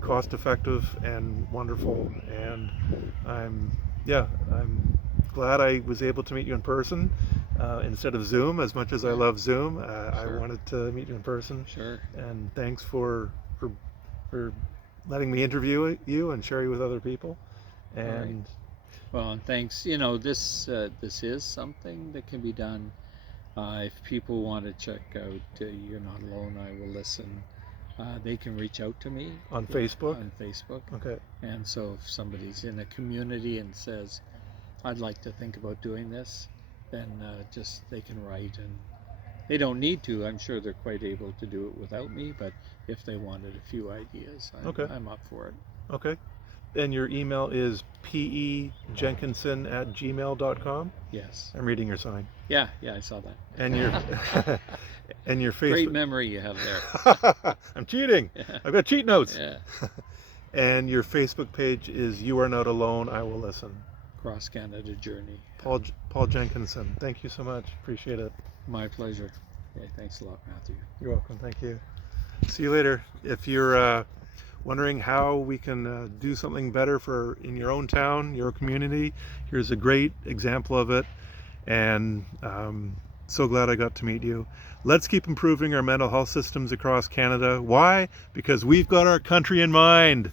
cost effective and wonderful. And I'm glad I was able to meet you in person instead of Zoom. As much as I love Zoom, Sure. I wanted to meet you in person. Sure. And thanks for letting me interview you and share you with other people. And well, and thanks. This is something that can be done. If people want to check out You're Not Alone, I Will Listen, they can reach out to me on Facebook. On Facebook. Okay. And so if somebody's in a community and says, I'd like to think about doing this, then just they can write, and they don't need to. I'm sure they're quite able to do it without me, but if they wanted a few ideas, I'm up for it. Okay. And your email is pejenkinson@gmail.com? Yes. I'm reading your sign. Yeah, I saw that. And your and your Facebook. Great memory you have there. I'm cheating. I've got cheat notes. Yeah. And your Facebook page is You Are Not Alone, I Will Listen. Cross Canada Journey. Paul Jenkinson. Thank you so much. Appreciate it. My pleasure. Okay, thanks a lot, Matthew. You're welcome. Thank you. See you later. If you're wondering how we can do something better in your own town, your community, here's a great example of it. And so glad I got to meet you. Let's keep improving our mental health systems across Canada. Why? Because we've got our country in mind.